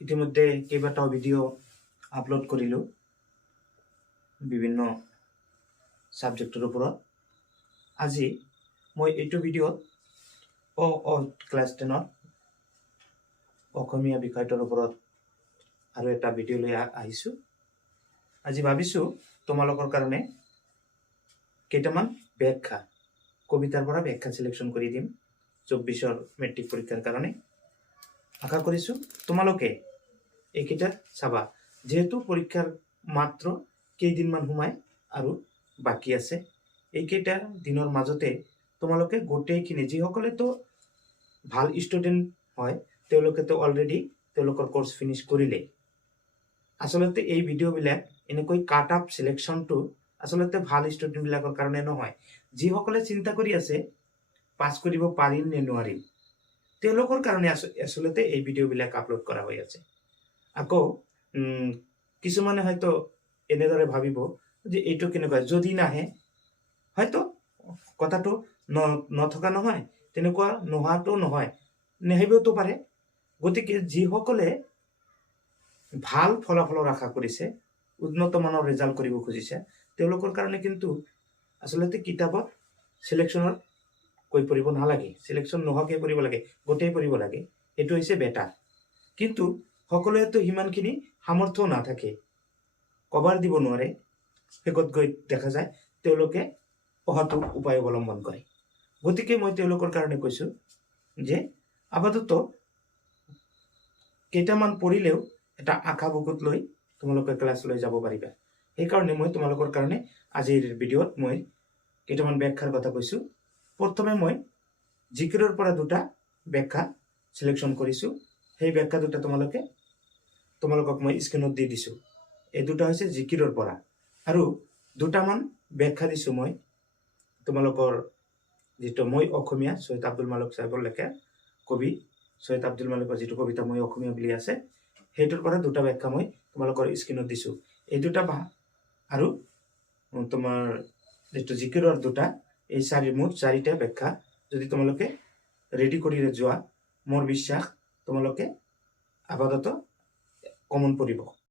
ইতিমধ্যে কেইবাটাও video upload কৰিলোঁ বিভিন্ন সাবজেক্টৰ ওপৰত। আজি মই এইটো ভিডিঅ'ত ক্লাছ 10ৰ অসমীয়া বিষয়টোৰ ওপৰত আৰু এটা ভিডিঅ' লৈ আহিছোঁ। আজি ভাবিছোঁ তোমালোকৰ কাৰণে কেইটামান ব্যাখ্যা কবিতাৰ পৰা ব্যাখ্যা সিলেকশন কৰি দিম 24ৰ মেট্ৰিক পৰীক্ষাৰ কাৰণে। আশা কৰিছোঁ তোমালোকে এইকেইটা চাবা, যেহেতু পৰীক্ষাৰ মাত্ৰ কেইদিনমান সময় আৰু বাকী আছে। এইকেইটা দিনৰ মাজতে তোমালোকে গোটেইখিনি যিসকলেতো ভাল ষ্টুডেণ্ট হয় তেওঁলোকেতো অলৰেডি তেওঁলোকৰ কোৰ্স ফিনিশ কৰিলে। আচলতে এই ভিডিঅ'বিলাক এনেকৈ কাট আপ সিলেকশনটো আচলতে ভাল ষ্টুডেণ্ট বিলাকৰ কাৰণে নহয়। যিসকলে চিন্তা কৰি আছে পাছ কৰিব পাৰিম নে নোৱাৰিম তেওঁলোকৰ কাৰণে আচলতে এই ভিডিঅ'বিলাক আপলোড কৰা হৈ আছে। আকৌ কিছুমানে হয়তো এনেদৰে ভাবিব যে এইটো কেনেকুৱা, যদি নাহে হয়তো কথাটো নথকা নহয়, তেনেকুৱা নোহোৱাটো নহয়, নাহিবওতো পাৰে। গতিকে যিসকলে ভাল ফলাফলৰ আশা কৰিছে, উন্নত মানৰ ৰেজাল্ট কৰিব খুজিছে, তেওঁলোকৰ কাৰণে কিন্তু আচলতে কিতাপত সিলেকশনৰ কৈ পঢ়িব নালাগে। সিলেকশন নোহোৱাকৈ পঢ়িব লাগে, গোটেই পঢ়িব লাগে, এইটো হৈছে বেটাৰ। কিন্তু সকলোৱেতো সিমানখিনি সামৰ্থ্য নাথাকে, কভাৰ দিব নোৱাৰে। শেষত গৈ দেখা যায় তেওঁলোকে অহাটো উপায় অৱলম্বন কৰে। গতিকে মই তেওঁলোকৰ কাৰণে কৈছোঁ যে আপাতত কেইটামান পঢ়িলেও এটা আশা বুকুত লৈ তোমালোকে ক্লাছ লৈ যাব পাৰিবা। সেইকাৰণে মই তোমালোকৰ কাৰণে আজিৰ ভিডিঅ'ত মই কেইটামান ব্যাখ্যাৰ কথা কৈছোঁ। প্ৰথমে মই জিকিৰৰ পৰা দুটা ব্যাখ্যা সিলেকশন কৰিছোঁ। সেই ব্যাখ্যা দুটা তোমালোকক মই স্ক্ৰীনত দি দিছোঁ। এই দুটা হৈছে জিকিৰৰ পৰা, আৰু দুটামান ব্যাখ্যা দিছোঁ মই তোমালোকৰ যিটো মই অসমীয়া সৈয়দ আব্দুল মালিক সাহেবৰ লেখা কবি সৈয়দ আব্দুল মালিকৰ যিটো কবিতা মই অসমীয়া বুলি আছে, সেইটোৰ পৰা দুটা ব্যাখ্যা মই তোমালোকৰ স্ক্ৰীনত দিছোঁ। এই দুটা আৰু তোমাৰ যিটো জিকিৰৰ দুটা, এই মুঠ চাৰিটা ব্যাখ্যা যদি তোমালোকে ৰেডি কৰি যোৱা, মোৰ বিশ্বাস তোমালোকে আপাতত কমন পৰিব।